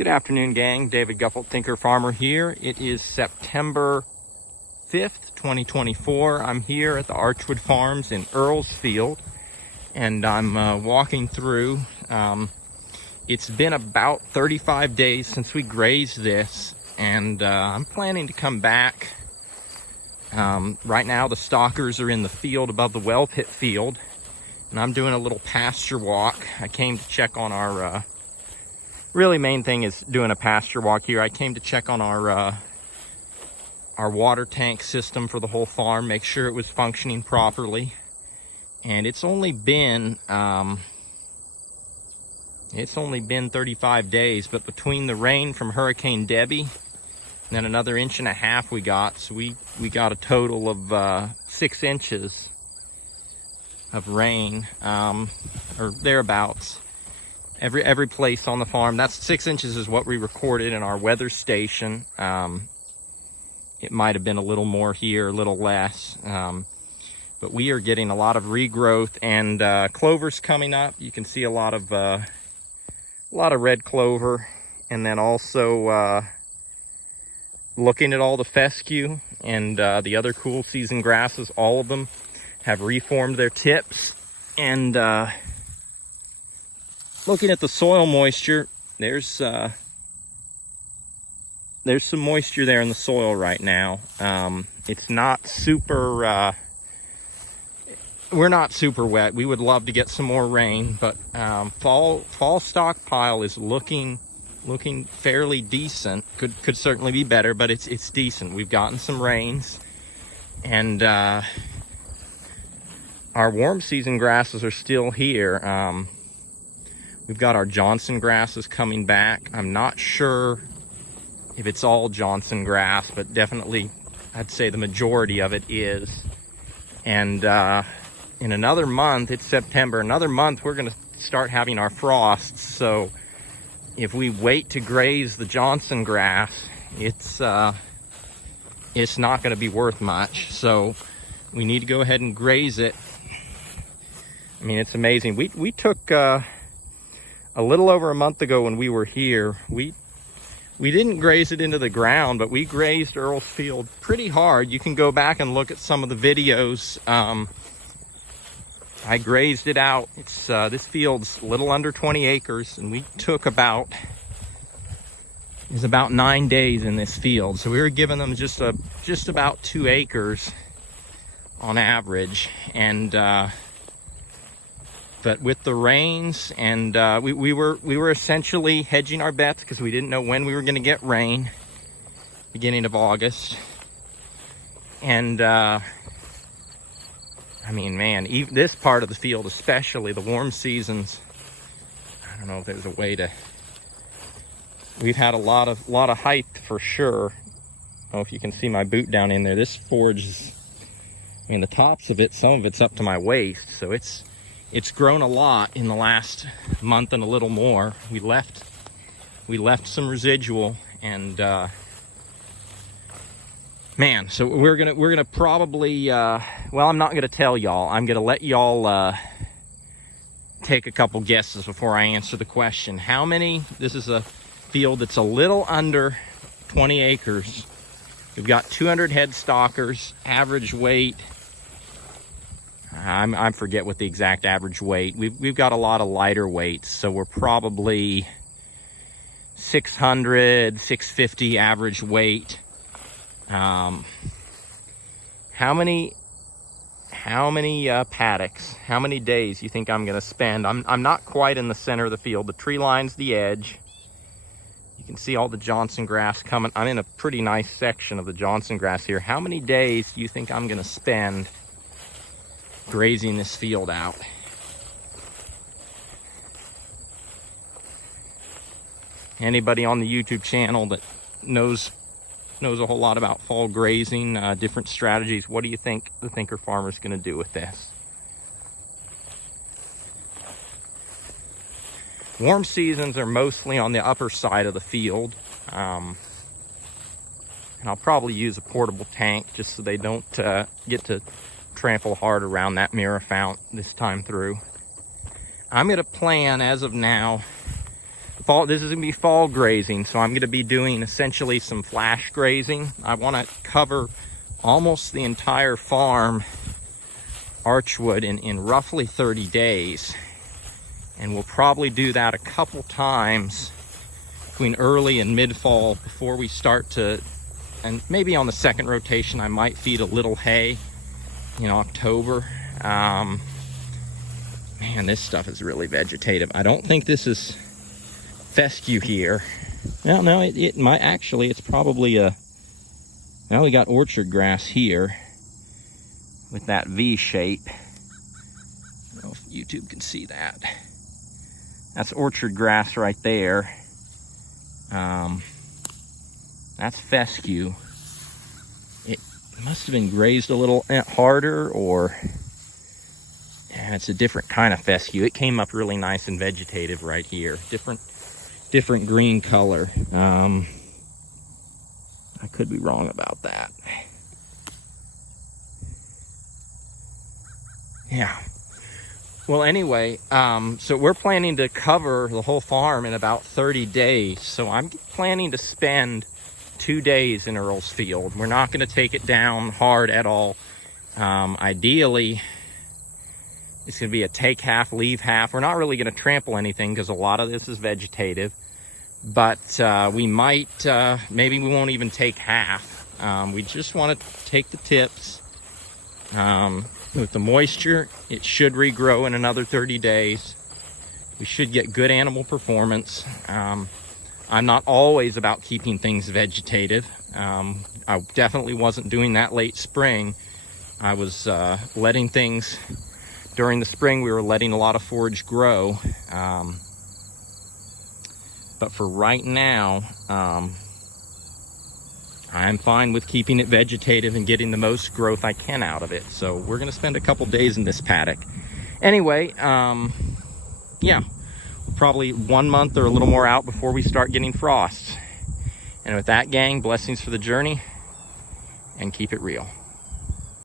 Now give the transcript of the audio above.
Good afternoon, gang. David Guffelt, Thinker Farmer here. It is September 5th, 2024. I'm here at the Archwood Farms in Earl's field, and I'm walking through. It's been about 35 days since we grazed this, and I'm planning to come back. Right now, the stalkers are in the field above the well pit field, and I'm doing a little pasture walk. I came to check on our really main thing is doing a pasture walk here. I came to check on our water tank system for the whole farm, make sure it was functioning properly. And it's only been 35 days, but between the rain from Hurricane Debbie and then another 1.5 inches we got, so we got a total of 6 inches of rain, or thereabouts. Every place on the farm. That's 6 inches is what we recorded in our weather station. It might have been a little more here, a little less. But we are getting a lot of regrowth, and clover's coming up. You can see a lot of red clover, and then also looking at all the fescue and the other cool season grasses. All of them have reformed their tips, and looking at the soil moisture, there's some moisture there in the soil right now. It's not super, we're not super wet. We would love to get some more rain, but fall stockpile is looking fairly decent. Could certainly be better, but it's decent. We've gotten some rains, and our warm season grasses are still here. We've got our Johnson grasses coming back. I'm not sure if it's all Johnson grass, but definitely I'd say the majority of it is. And in another month, it's September, another month we're gonna start having our frosts. So if we wait to graze the Johnson grass, it's not gonna be worth much. So we need to go ahead and graze it. I mean, it's amazing. We took, a little over a month ago when we were here, we didn't graze it into the ground, but we grazed Earl's field pretty hard. You can go back and look at some of the videos. I grazed it out. It's this field's a little under 20 acres, and we took about 9 days in this field. So we were giving them just about 2 acres on average, and but with the rains, and we were essentially hedging our bets because we didn't know when we were going to get rain, beginning of August. And I mean, man, even this part of the field, especially the warm seasons, I don't know if there's a way to. We've had a lot of height for sure. I don't know if you can see my boot down in there. This forage is, I mean, the tops of it, some of it's up to my waist, so it's grown a lot in the last month and a little more. We left some residual, and man, so we're gonna probably well, I'm not gonna tell y'all. I'm gonna let y'all take a couple guesses before I answer the question. How many? This is a field that's a little under 20 acres. We've got 200 head stalkers, average weight. I forget what the exact average weight. We've got a lot of lighter weights, so we're probably 600, 650 average weight. How many paddocks? How many days you think I'm gonna spend? I'm not quite in the center of the field. The tree line's the edge. You can see all the Johnson grass coming. I'm in a pretty nice section of the Johnson grass here. How many days do you think I'm gonna spend grazing this field out? Anybody on the YouTube channel that knows a whole lot about fall grazing, different strategies, what do you think the Thinker Farmer is going to do with this? Warm seasons are mostly on the upper side of the field, and I'll probably use a portable tank just so they don't get to trample hard around that mirror fount this time through. I'm going to plan, as of now, fall. This is gonna be fall grazing, so I'm gonna be doing essentially some flash grazing. I want to cover almost the entire farm, Archwood, in roughly 30 days. And we'll probably do that a couple times between early and mid-fall before we start to, and maybe on the second rotation I might feed a little hay in October. Man, this stuff is really vegetative. I don't think this is fescue here. Well, no, it might actually, it's probably a, now we got orchard grass here with that V shape. I don't know if YouTube can see that. That's orchard grass right there. That's fescue. It must have been grazed a little harder, or yeah, it's a different kind of fescue. It came up really nice and vegetative right here. Different green color. I could be wrong about that. Yeah. Well, anyway, so we're planning to cover the whole farm in about 30 days. So I'm planning to spend 2 days in Earl's field. We're not going to take it down hard at all. Ideally, it's going to be a take half, leave half. We're not really going to trample anything because a lot of this is vegetative. But we might, maybe we won't even take half. We just want to take the tips. With the moisture, it should regrow in another 30 days. We should get good animal performance. I'm not always about keeping things vegetative. I definitely wasn't doing that late spring. I was letting things, during the spring we were letting a lot of forage grow. But for right now, I'm fine with keeping it vegetative and getting the most growth I can out of it. So we're going to spend a couple days in this paddock. Anyway, yeah, probably 1 month or a little more out before we start getting frosts. And with that, gang, blessings for the journey, and keep it real.